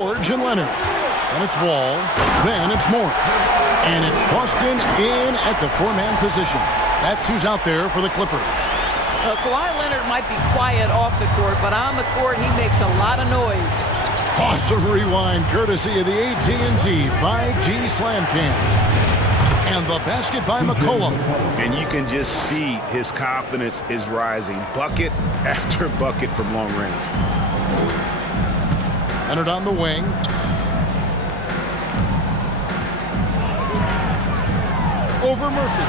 George and Leonard. And it's Wall. Then it's Morris. And it's Boston in at the four-man position. That's who's out there for the Clippers. Kawhi Leonard might be quiet off the court, but on the court he makes a lot of noise. Awesome rewind courtesy of the AT&T 5G Slam Cam. And the basket by McCollum. And you can just see his confidence is rising. Bucket after bucket from long range. Leonard on the wing. Over Murphy.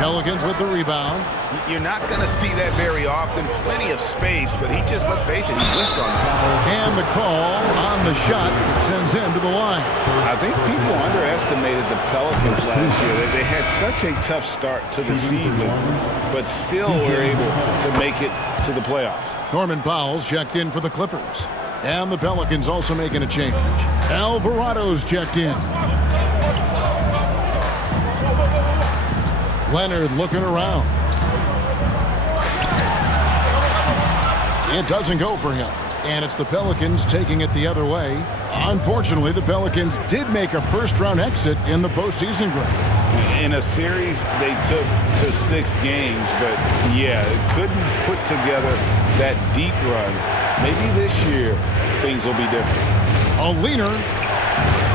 Pelicans with the rebound. You're not going to see that very often. Plenty of space, but he just, let's face it, he whiffs on that. And the call on the shot that sends him to the line. I think people underestimated the Pelicans last year. They had such a tough start to the season, but still were able to make it to the playoffs. Norman Powell's checked in for the Clippers. And the Pelicans also making a change. Alvarado's checked in. Leonard looking around. It doesn't go for him. And it's the Pelicans taking it the other way. Unfortunately, the Pelicans did make a first-round exit in the postseason break. In a series they took to 6 games, but yeah, couldn't put together that deep run. Maybe this year things will be different. A leaner.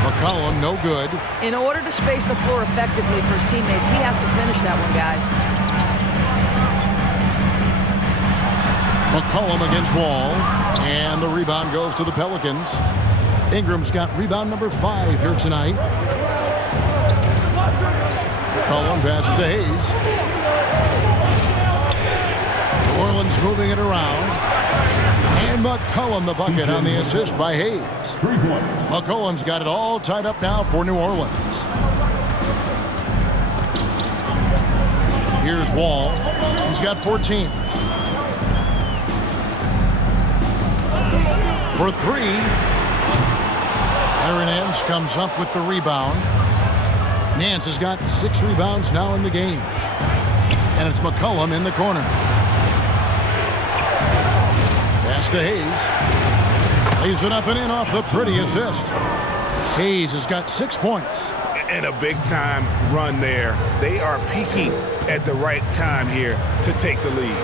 McCollum, no good. In order to space the floor effectively for his teammates, he has to finish that one, guys. McCollum against Wall. And the rebound goes to the Pelicans. Ingram's got rebound number 5 here tonight. McCollum passes to Hayes. New Orleans moving it around. And McCollum the bucket on the assist by Hayes. McCollum's got it all tied up now for New Orleans. Here's Wall. He's got 14. For 3. Larry Nance comes up with the rebound. Nance has got 6 rebounds now in the game. And it's McCollum in the corner. Pass to Hayes. Lays it up and in off the pretty assist. Hayes has got 6 points. And a big-time run there. They are peaking at the right time here to take the lead.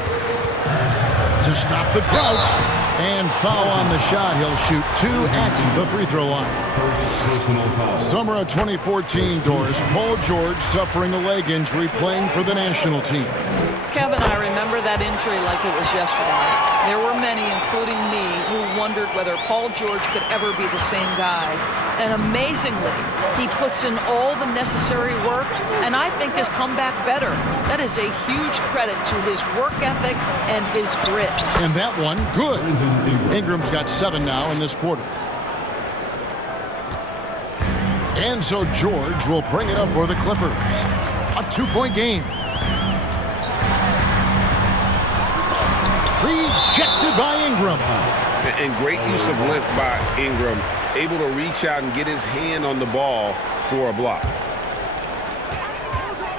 To stop the drought. And foul on the shot. He'll shoot 2 at the free throw line. Summer of 2014, Doris. Paul George suffering a leg injury playing for the national team. Kevin, I remember that injury like it was yesterday. There were many, including me, who wondered whether Paul George could ever be the same guy. And amazingly, he puts in all the necessary work, and I think has come back better. That is a huge credit to his work ethic and his grit. And that one, good. Ingram's got 7 now in this quarter. And so George will bring it up for the Clippers. A 2-point game. Rejected by Ingram. And great use of length by Ingram. Able to reach out and get his hand on the ball for a block.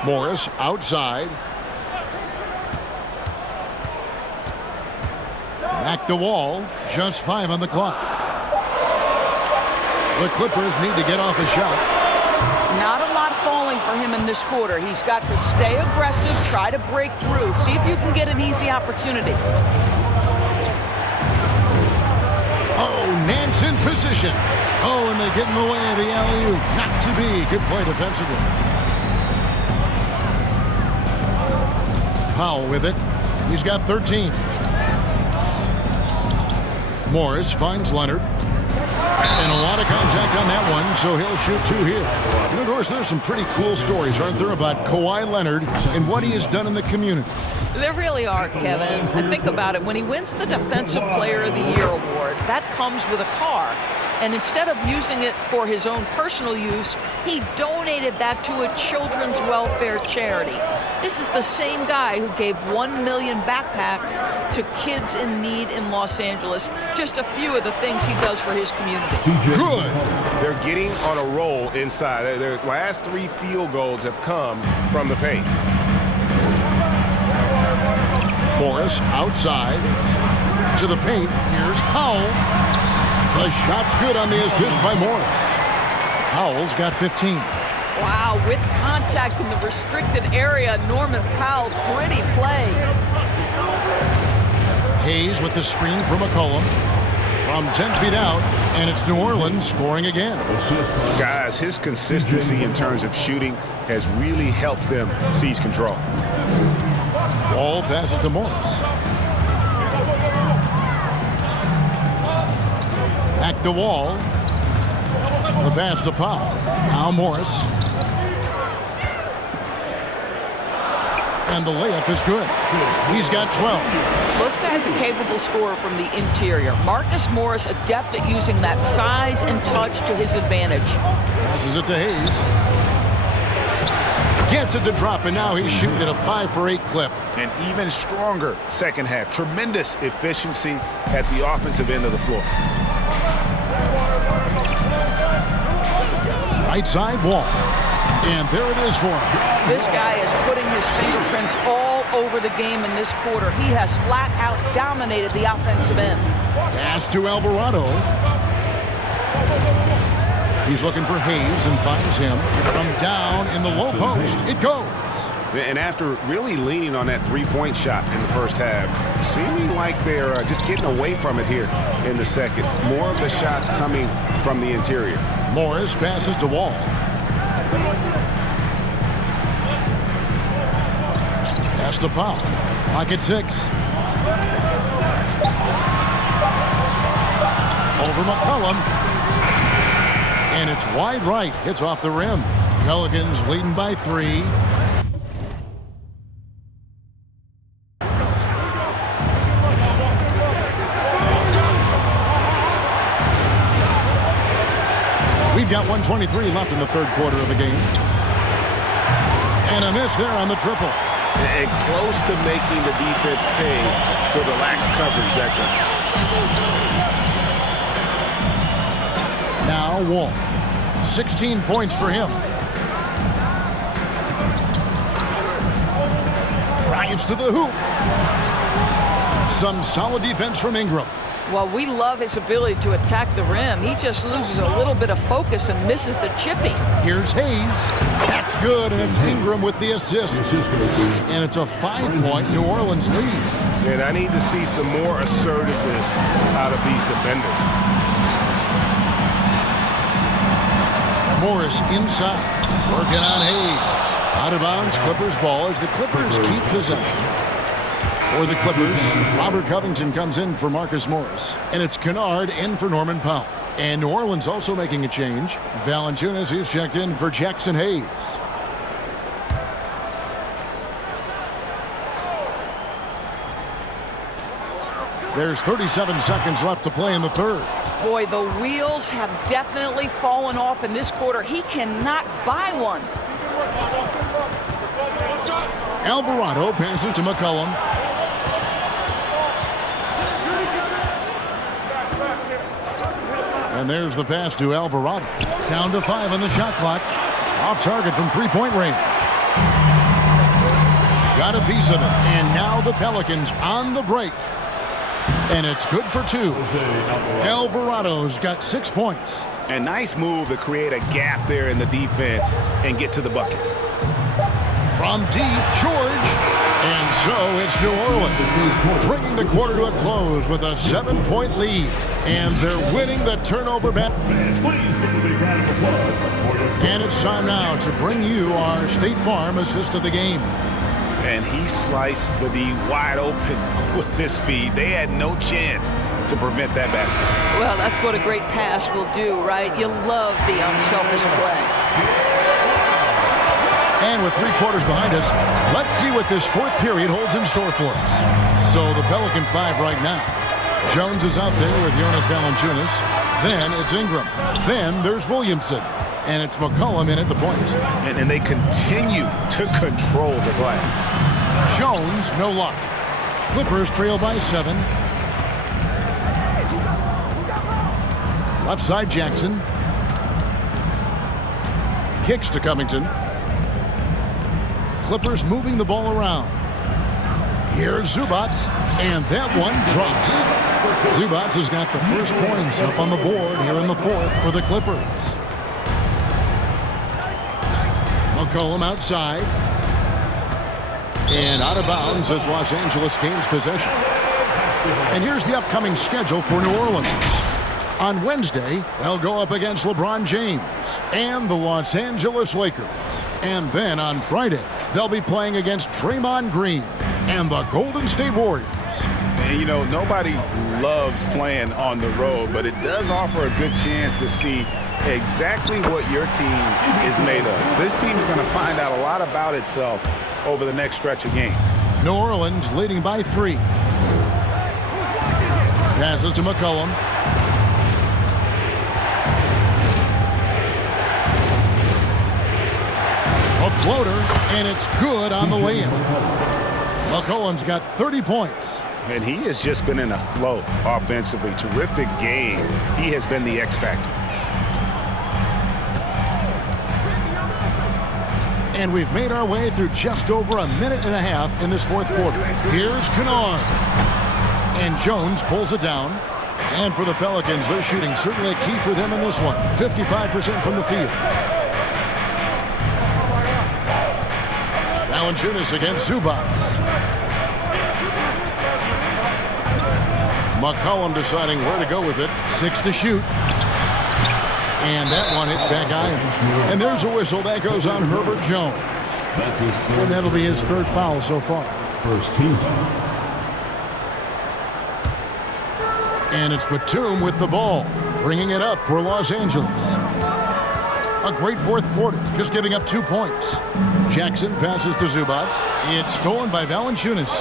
Morris outside. Back to Wall. Just 5 on the clock. The Clippers need to get off a shot. Not a lot falling for him in this quarter. He's got to stay aggressive, try to break through. See if you can get an easy opportunity. Oh, Nance in position. Oh, and they get in the way of the alley-oop. Not to be. Good play defensively. Powell with it. He's got 13. Morris finds Leonard. And a lot of contact on that one, so he'll shoot 2 here. And of course, there's some pretty cool stories, aren't there, about Kawhi Leonard and what he has done in the community. There really are, Kevin. And think about it. When he wins the Defensive Player of the Year award, that comes with a car. And instead of using it for his own personal use, he donated that to a children's welfare charity. This is the same guy who gave 1 million backpacks to kids in need in Los Angeles. Just a few of the things he does for his community. Good. They're getting on a roll inside. Their last 3 field goals have come from the paint. Morris outside to the paint. Here's Powell. The shot's good on the assist by Morris. Powell's got 15. Wow, with contact in the restricted area, Norman Powell, gritty play. Hayes with the screen from McCollum. From 10 feet out, and it's New Orleans scoring again. Guys, his consistency in terms of shooting has really helped them seize control. Ball passes to Morris. Back to Wall. The pass to Powell. Now Morris. And the layup is good. He's got 12. This guy's a capable scorer from the interior. Marcus Morris adept at using that size and touch to his advantage. Passes it to Hayes. Gets it to drop, and now he's shooting at a 5 for 8 clip. An even stronger second half. Tremendous efficiency at the offensive end of the floor. Right side Wall. And there it is for him. This guy is putting his fingerprints all over the game in this quarter. He has flat out dominated the offensive end. Pass to Alvarado. He's looking for Hayes and finds him. From down in the low post, it goes. And after really leaning on that three-point shot in the first half, seeming like they're just getting away from it here in the second. More of the shots coming from the interior. Morris passes to Wall. Pass to Powell. Pocket 6. Over McCollum. And it's wide right. Hits off the rim. Pelicans leading by 3. We've got 1:23 left in the third quarter of the game. And a miss there on the triple. And close to making the defense pay for the lax coverage that time. Now Wall. 16 points for him. Drives to the hoop. Some solid defense from Ingram. Well, we love his ability to attack the rim. He just loses a little bit of focus and misses the chipping. Here's Hayes. That's good, and it's Ingram with the assist. And it's a 5-point New Orleans lead. And I need to see some more assertiveness out of these defenders. Morris inside. Working on Hayes. Out of bounds, Clippers ball as the Clippers keep possession. For the Clippers, Robert Covington comes in for Marcus Morris. And it's Kennard in for Norman Powell. And New Orleans also making a change. Valanciunas is checked in for Jackson Hayes. There's 37 seconds left to play in the third. Boy, the wheels have definitely fallen off in this quarter. He cannot buy one. Alvarado passes to McCollum. And there's the pass to Alvarado. Down to 5 on the shot clock. Off target from three-point range. Got a piece of it. And now the Pelicans on the break. And it's good for 2. Alvarado's got 6 points. A nice move to create a gap there in the defense and get to the bucket. From deep, George. And so it's New Orleans bringing the quarter to a close with a 7-point lead. And they're winning the turnover battle. And it's time now to bring you our State Farm assist of the game. And he sliced the D wide open with this feed. They had no chance to prevent that basket. Well, that's what a great pass will do, right? You love the unselfish play. And with 3 quarters behind us, let's see what this fourth period holds in store for us. So the Pelican 5 right now. Jones is out there with Jonas Valanciunas. Then it's Ingram. Then there's Williamson. And it's McCollum in at the point. And they continue to control the glass. Jones, no luck. Clippers trail by 7. Left side, Jackson. Kicks to Covington. Clippers moving the ball around. Here's Zubac, and that one drops. Zubac has got the first points up on the board here in the fourth for the Clippers. McCollum outside. And out of bounds as Los Angeles gains possession. And here's the upcoming schedule for New Orleans. On Wednesday, they'll go up against LeBron James and the Los Angeles Lakers. And then on Friday, they'll be playing against Draymond Green and the Golden State Warriors. And, you know, nobody loves playing on the road, but it does offer a good chance to see exactly what your team is made of. This team is going to find out a lot about itself over the next stretch of games. New Orleans leading by 3. Passes to McCollum. A floater, and it's good on the way in. McCollum's got 30 points. And he has just been in a flow offensively. Terrific game. He has been the X factor. And we've made our way through just over a minute and a half in this fourth quarter. Here's Kennard. And Jones pulls it down. And for the Pelicans, their shooting certainly a key for them in this one. 55% from the field. Valanciunas against Zubac. McCollum deciding where to go with it. 6 to shoot. And that one hits back iron. And there's a whistle that goes on Herbert Jones. And that'll be his 3rd foul so far. First team. And it's Batum with the ball, bringing it up for Los Angeles. A great fourth quarter, just giving up 2 points. Jackson passes to Zubac. It's stolen by Valanciunas.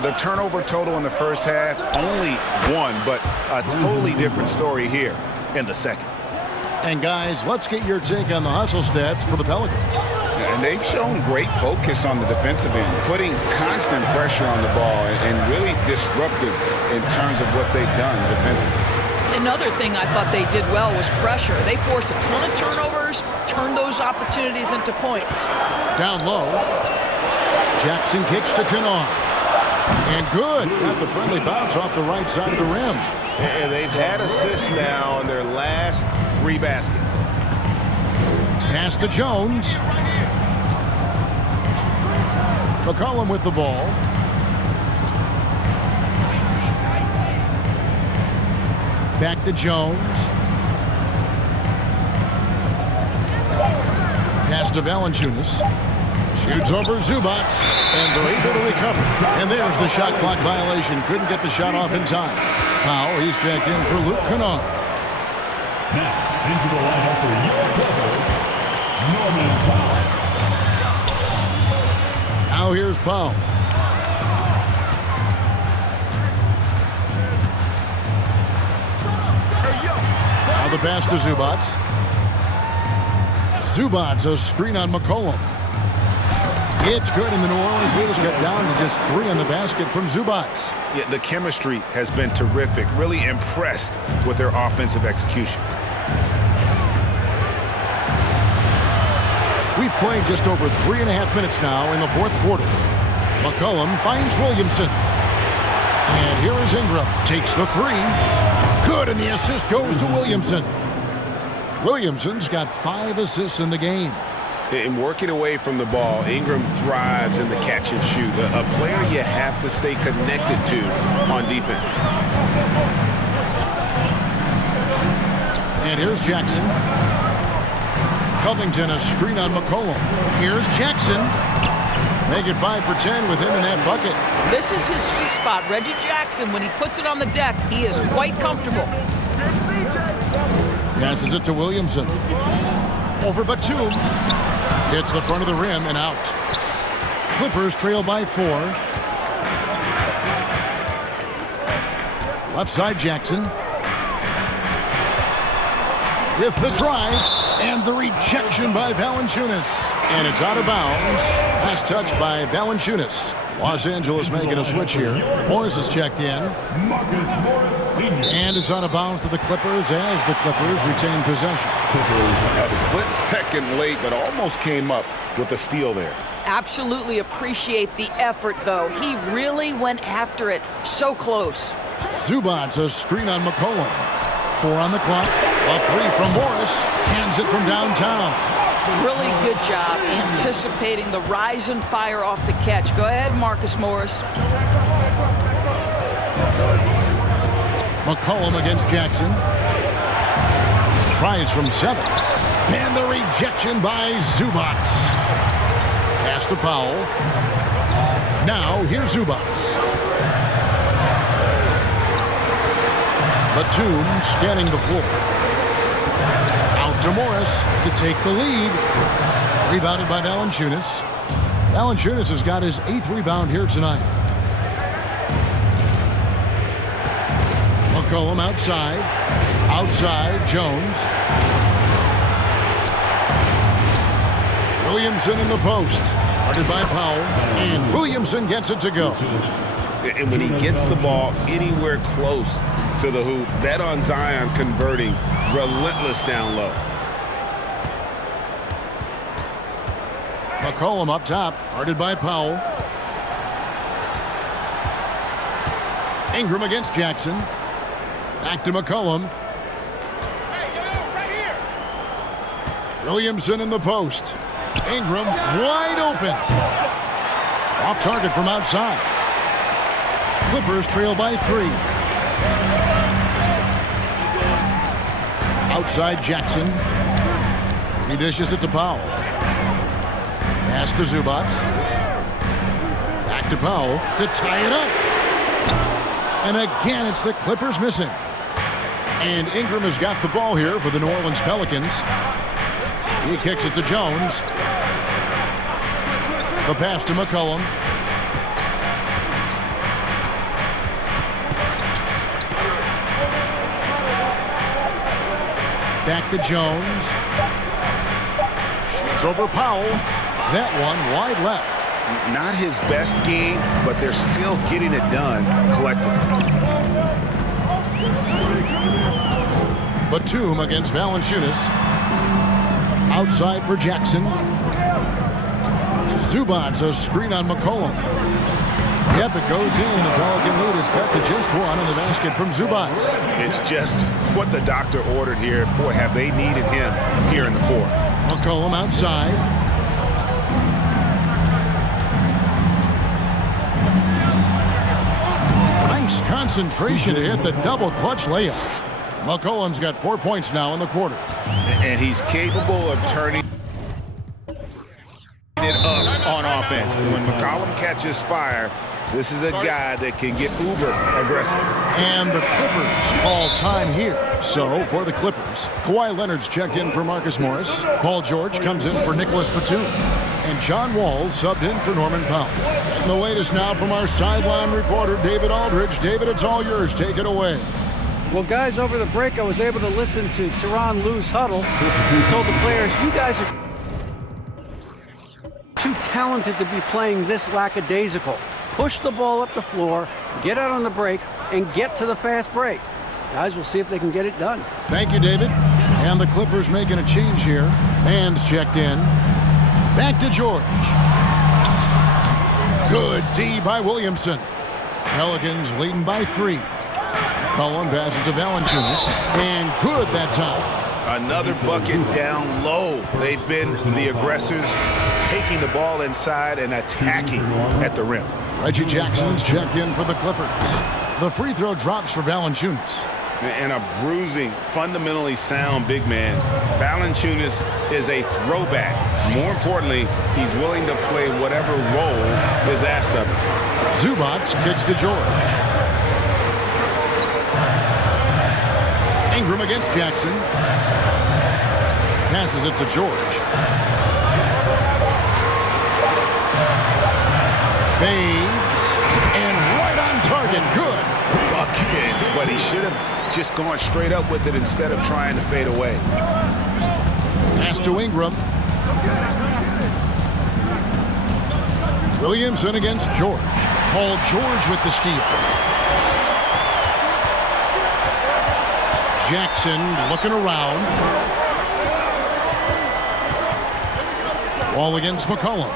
The turnover total in the first half, only 1, but a totally different story here in the second. And guys, let's get your take on the hustle stats for the Pelicans. And they've shown great focus on the defensive end, putting constant pressure on the ball and really disruptive in terms of what they've done defensively. Another thing I thought they did well was pressure. They forced a ton of turnovers, turned those opportunities into points. Down low, Jackson kicks to Kennard. And good. Got the friendly bounce off the right side of the rim. And they've had assists now in their last 3 baskets. Pass to Jones. McCollum with the ball. Back to Jones. Pass to Valanciunas. Shoots over Zubac, and they're able to recover. And there's the shot clock violation. Couldn't get the shot off in time. Powell, he's checked in for Luke Kennard. Now, into the lineup for your Clippers, Norman Powell. Now here's Powell. Now the pass to Zubac. Zubac, a screen on McCollum. It's good, and the New Orleans leaders got down to just 3 on the basket from Zubac. Yeah, the chemistry has been terrific. Really impressed with their offensive execution. We've played just over 3.5 minutes now in the fourth quarter. McCollum finds Williamson. And here is Ingram. Takes the 3. Good, and the assist goes to Williamson. Williamson's got 5 assists in the game. In working away from the ball, Ingram thrives in the catch and shoot. A player you have to stay connected to on defense. And here's Jackson. Covington, a screen on McCollum. Here's Jackson. Make it 5 for 10 with him in that bucket. This is his sweet spot. Reggie Jackson, when he puts it on the deck, he is quite comfortable. Passes it to Williamson. Over Batum. Hits the front of the rim and out. Clippers trail by 4. Left side Jackson. With the drive and the rejection by Valanciunas. And it's out of bounds. Last touch by Valanciunas. Los Angeles making a switch here. Morris is checked in. And it's out of bounds to the Clippers as the Clippers retain possession. A split second late, but almost came up with a steal there. Absolutely appreciate the effort, though. He really went after it. So close. Zubats a screen on McCollum. 4 on the clock. A 3 from Morris. Cans it from downtown. Really good job anticipating the rise and fire off the catch. Go ahead, Marcus Morris. McCollum against Jackson. Tries from 7. And the rejection by Zubats. Pass to Powell. Now here's Zubats. Batum scanning the floor. Out to Morris to take the lead. Rebounded by Valanciunas. Valanciunas has got his 8th rebound here tonight. McCollum outside. Outside, Jones. Williamson in the post. Guarded by Powell. And Williamson gets it to go. And when he gets the ball anywhere close to the hoop, bet on Zion converting, relentless down low. McCollum up top, guarded by Powell. Ingram against Jackson. Back to McCollum. Williamson in the post. Ingram wide open. Off target from outside. Clippers trail by 3. Outside Jackson. He dishes it to Powell. Pass to Zubats. Back to Powell to tie it up. And again, it's the Clippers missing. And Ingram has got the ball here for the New Orleans Pelicans. He kicks it to Jones. The pass to McCollum. Back to Jones. Shoots over Powell. That one wide left. Not his best game, but they're still getting it done collectively. Batum against Valanciunas. Outside for Jackson. Zubats a screen on McCollum. Yep, it goes in. The Pelican lead is cut to just 1 on the basket from Zubats. It's just what the doctor ordered here. Boy, have they needed him here in the 4th. McCollum outside. Nice concentration to hit the double clutch layup. McCollum's got 4 points now in the quarter. And he's capable of turning it up on offense. When McCollum catches fire, this is a guy that can get uber aggressive. And the Clippers call time here. So for the Clippers, Kawhi Leonard's checked in for Marcus Morris. Paul George comes in for Nicholas Batum. And John Wall subbed in for Norman Powell. And the latest now from our sideline reporter, David Aldridge. David, it's all yours. Take it away. Well, guys, over the break, I was able to listen to Tyronn Lue's huddle. He told the players, you guys are too talented to be playing this lackadaisical. Push the ball up the floor, get out on the break, and get to the fast break. Guys, we'll see if they can get it done. Thank you, David. And the Clippers making a change here. Man's checked in. Back to George. Good D by Williamson. Pelicans leading by 3. Cullen passes to Valanciunas. And good that time. Another bucket down low. They've been the aggressors, taking the ball inside and attacking at the rim. Reggie Jackson's checked in for the Clippers. The free throw drops for Valanciunas. And a bruising, fundamentally sound big man. Valanciunas is a throwback. More importantly, he's willing to play whatever role is asked of him. Zubats kicks to George. Ingram against Jackson. Passes it to George. Fades. And right on target. Good. Buckets, but he should have just gone straight up with it instead of trying to fade away. Pass to Ingram. Williamson against George. Paul George with the steal. Jackson looking around. Wall against McCollum.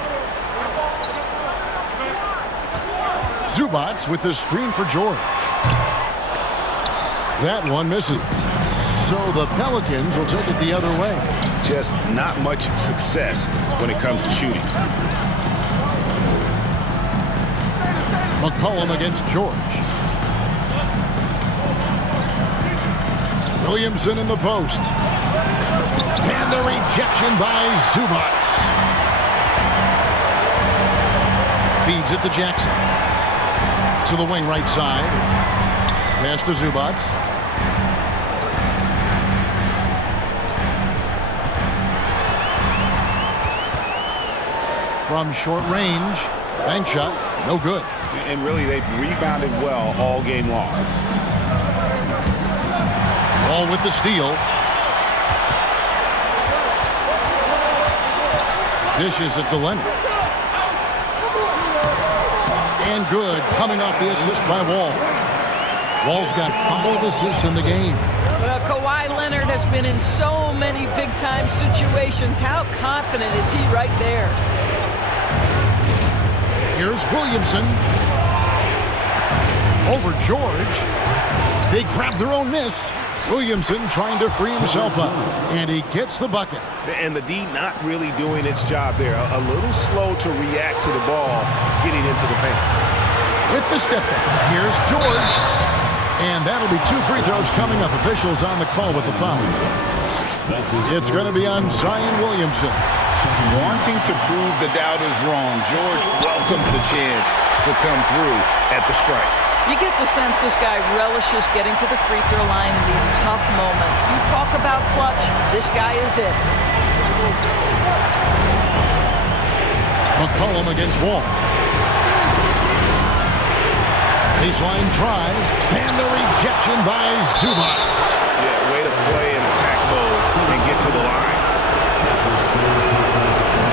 Zubats with the screen for George. That one misses. So the Pelicans will take it the other way. Just not much success when it comes to shooting. McCollum against George. Williamson in the post. And the rejection by Zubats. Feeds it to Jackson. To the wing right side. Pass to Zubats. From short range. Bank shot. No good. And really, they've rebounded well all game long. Ball with the steal. Dishes it to Leonard. And good, coming off the assist by Wall. Wall's got 5 assists in the game. Well, Kawhi Leonard has been in so many big-time situations. How confident is he right there? Here's Williamson. Over George. They grab their own miss. Williamson trying to free himself up. And he gets the bucket. And the D not really doing its job there. A little slow to react to the ball getting into the paint. With the step back, here's George. And that'll be 2 free throws coming up. Officials on the call with the foul. It's going to be on Zion Williamson. Wanting to prove the doubters wrong, George welcomes the chance to come through at the strike. You get the sense this guy relishes getting to the free throw line in these tough moments. You talk about clutch, this guy is it. McCollum against Wall. Baseline try, and the rejection by Zubats. Yeah, way to play in attack mode and get to the line.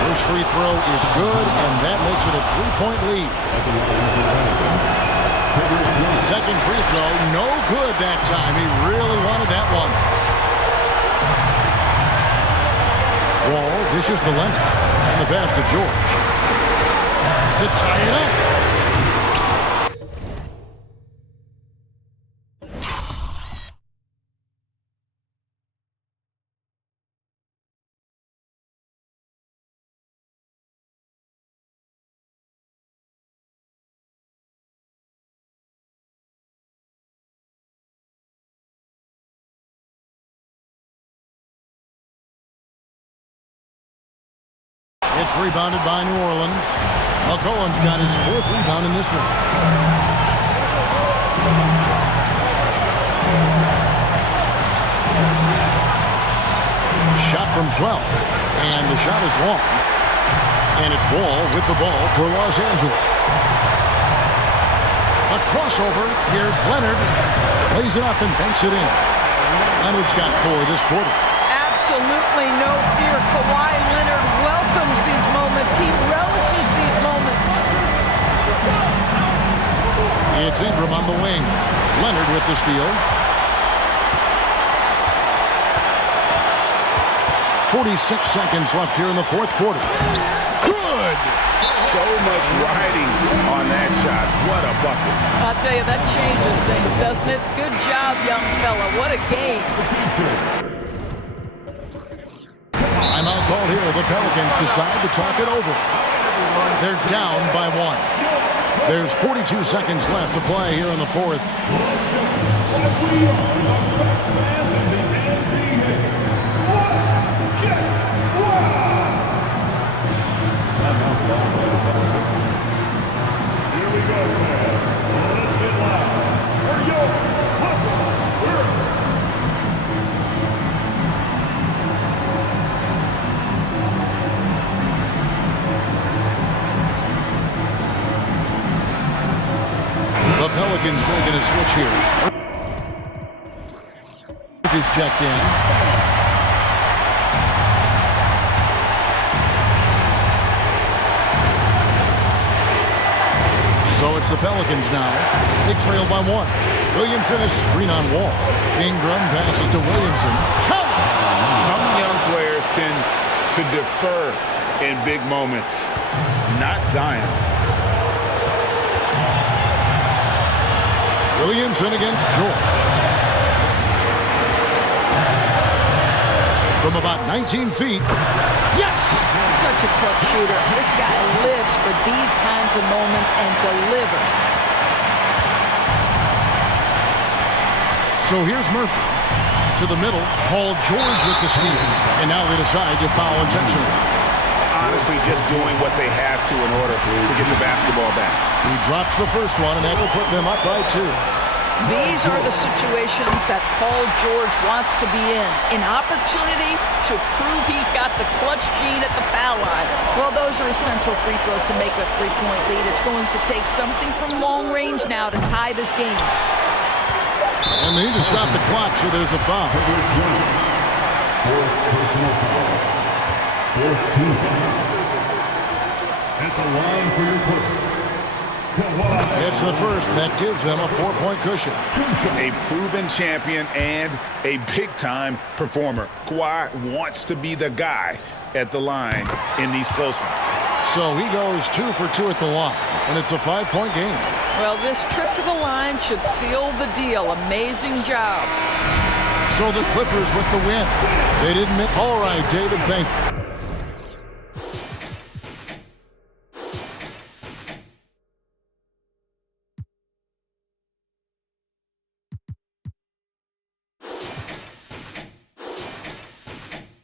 First free throw is good, and that makes it a 3-point lead. Second free throw, no good that time. He really wanted that one. Wall dishes to Leonard, and the pass to George. To tie it up. It's rebounded by New Orleans. McCollum's got his 4th rebound in this one. Shot from 12. And the shot is long. And it's Wall with the ball for Los Angeles. A crossover. Here's Leonard. Plays it up and banks it in. Leonard's got 4 this quarter. Absolutely no fear. Kawhi Leonard welcomes these moments. He relishes these moments. It's Ingram on the wing. Leonard with the steal. 46 seconds left here in the 4th quarter. Good! So much riding on that shot. What a bucket. I'll tell you, that changes things, doesn't it? Good job, young fella. What a game. Timeout called here. The Pelicans decide to talk it over. They're down by 1. There's 42 seconds left to play here in the 4th. Here we go, fans. Let's get loud for your hustle. The Pelicans making a switch here. He's checked in. So it's the Pelicans now. They trail by 1. Williamson is screen on Wall. Ingram passes to Williamson. Count! Some young players tend to defer in big moments. Not Zion. Williamson against George. From about 19 feet. Yes! Such a clutch shooter. This guy lives for these kinds of moments and delivers. So here's Murphy. To the middle, Paul George with the steal. And now they decide to foul intentionally. Honestly, just doing what they have to in order to get the basketball back. He drops the first one, and that will put them up by 2. These are the situations that Paul George wants to be in. An opportunity to prove he's got the clutch gene at the foul line. Well, those are essential free throws to make a 3-point lead. It's going to take something from long range now to tie this game. And they need to stop the clock, so there's a foul. Fourth personal foul. Fourth team foul. At the line for your quarter. It's the first. That gives them a 4-point cushion. A proven champion and a big-time performer. Kawhi wants to be the guy at the line in these close ones. So he goes 2 for 2 at the line, and it's a 5-point game. Well, this trip to the line should seal the deal. Amazing job. So the Clippers with the win. They didn't miss. All right, David, thank you.